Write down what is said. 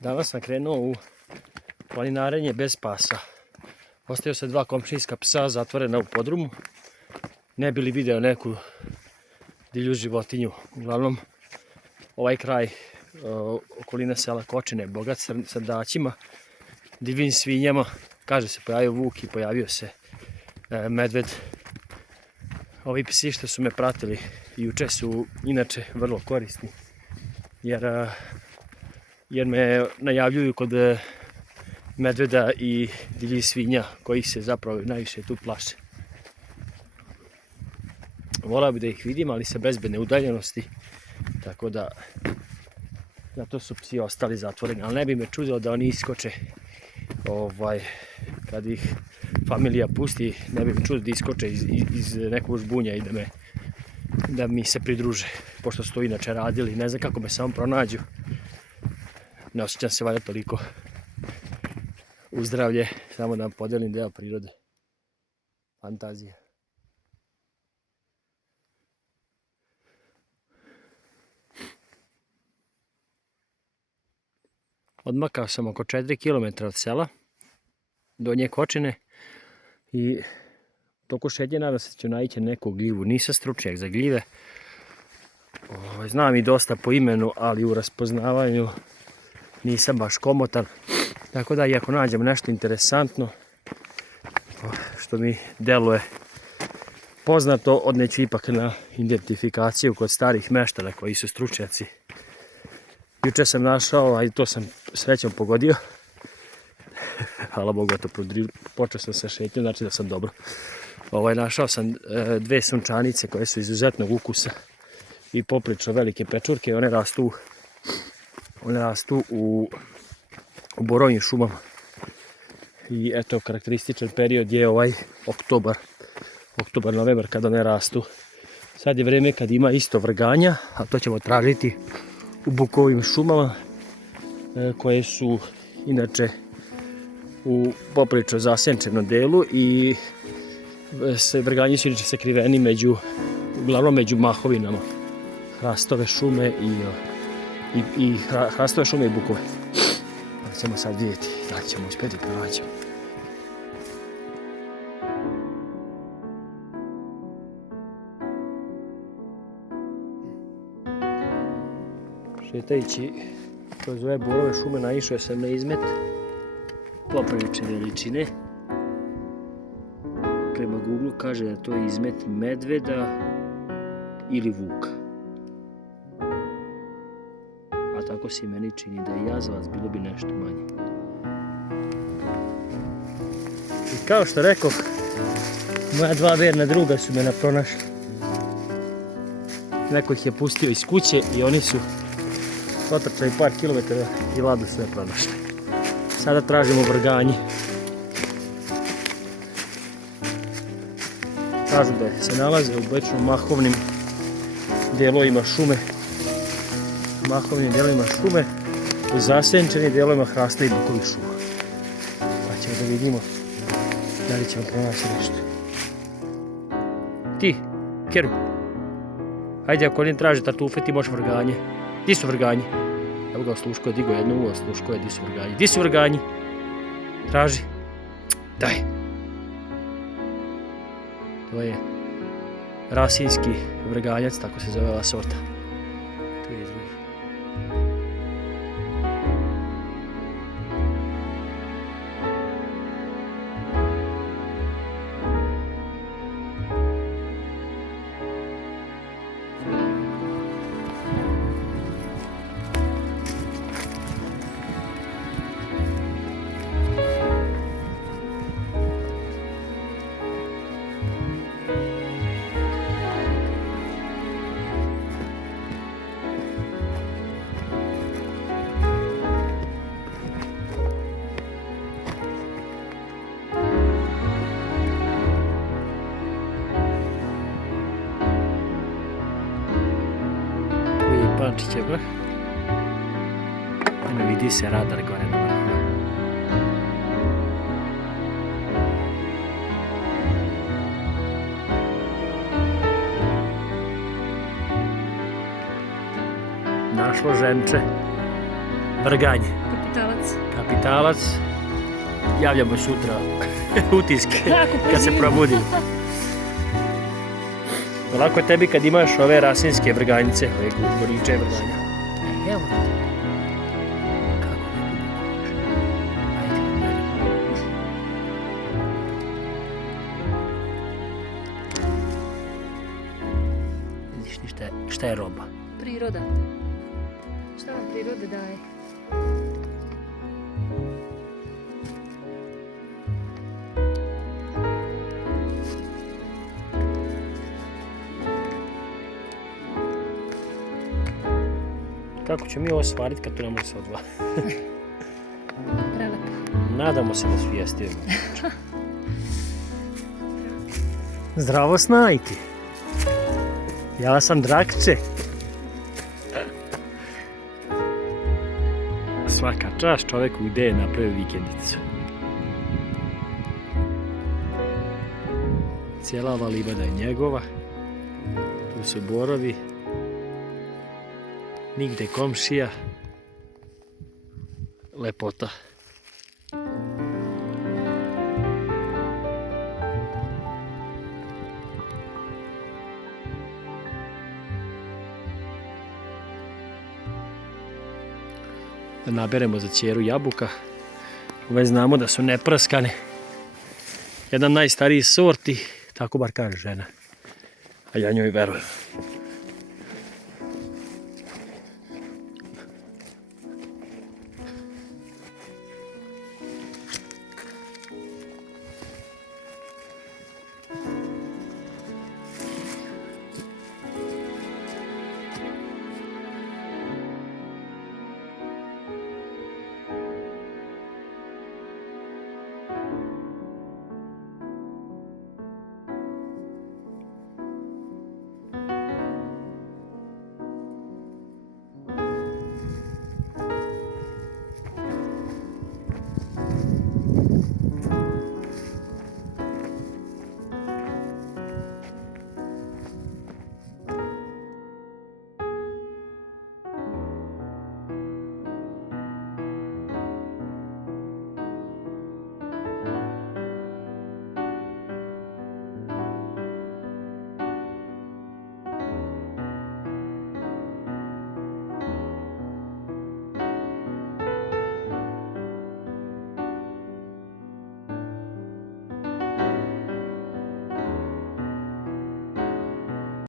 Danas sam krenuo u planinarenje bez pasa. Ostavio se 2 komšijska psa zatvorena u podrumu. Ne bi li video neku divlju životinju. Uglavnom, ovaj kraj okolina sela Kočine je bogat srdaćima, divljim svinjama. Kaže se pojavio vuk i pojavio se medved. Ovi psi što su me pratili juče su inače vrlo korisni, jer me najavljuju kod medveda i divljih svinja koji se zapravo najviše tu plaše. Volao bi da ih vidim, ali sa bezbedne udaljenosti, tako da zato su psi ostali zatvoreni, ali ne bi me čudilo da oni iskoče kad ih familija pusti, ne bi me čudilo da iskoče iz nekog žbunja i da mi se pridruže, pošto su to inače radili. Ne znam kako me samo pronađu, ne osjećam se valjda toliko u zdravlje, samo da vam podelim deo prirode. Fantazija. Odmakao sam oko 4 km od sela, Donje Kočine, i toku šetnje nadam se da ću naići neku gljivu. Nisam stručnjak za gljive, znam i dosta po imenu, ali u raspoznavanju nisam baš komotan. Tako da, iako nađem nešto interesantno, što mi deluje poznato, odneću ipak na identifikaciju kod starih meštara koji su stručnjaci. Juče sam našao, a to sam srećom pogodio. Hvala Bogu, počeo sam sa šetnjom, znači da sam dobro. Našao sam 2 sunčanice koje su izuzetnog ukusa i poprilično velike pečurke. One rastu u borovim šumama. I eto, karakterističan period je ovaj oktobar, novembar, kada one rastu. Sad je vreme kad ima isto vrganja, a to ćemo tražiti u bukovim šumama, koje su inače u poprilično zasenčenom delu, i vrganji su inače sakriveni uglavnom među mahovinama hrastove šume i hrastove šume i bukove. Pa ćemo sad vidjeti da li ćemo uspjeti pronaći. Šetajući kroz ove borove šume naišao sam na izmet poprilične veličine. Prema Google kaže da to je izmet medveda ili vuka. A tako se i meni čini da je jazavac, bilo bi nešto manje. I kao što rekoh, moja 2 verna druga su me pronašli. Neko ih je pustio iz kuće i oni su otrčali par kilometara i ladno su me pronašli. Sada tražimo vrganje. Kažu da se nalaze u obično mahovnim dijelovima šume, u zasenčenim dijelovima hrasta i bukovih šuma. Pa ćemo da vidimo da li ćemo pronaći nešto. Ti, Keru, hajde, ako ne traži tartufe, ti možeš vrganje. Di su vrganji? Evo ga, Sluško je digao jedno uvo, Sluško je, di su vrganji? Di su vrganji? Traži. Daj. To je rasinski vrganjac, tako se zove ova sorta. Tu je drugi. Pančić je vrh. Vidi se radar gore na vrhu. našlo ženče vrganje. Kapitalac. Kapitalac. Javljamo sutra utiske kad se probudim. Lako je tebi kad imaš ove rasinske vrganjice, ove goriče vrganja. Evo. Kako ne duboko. Ajde, beri. Vidiš ni šta je roba. Priroda. Šta vam priroda daje? Kako ćemo mi ovo svariti kad tu ne može se odva? Prelepo. Nadamo se da su jesti. Zdravo snajki. Ja sam Drakče. Svaka čast čoveku gdje je napravio vikendicu. Cijela ova livada je njegova. Tu su borovi. Nigde komšija. Lepota. Da naberemo za cijeru jabuka. Već znamo da su neprskane. Jedan najstariji sorti, tako bar kaže žena. A ja njoj verujem.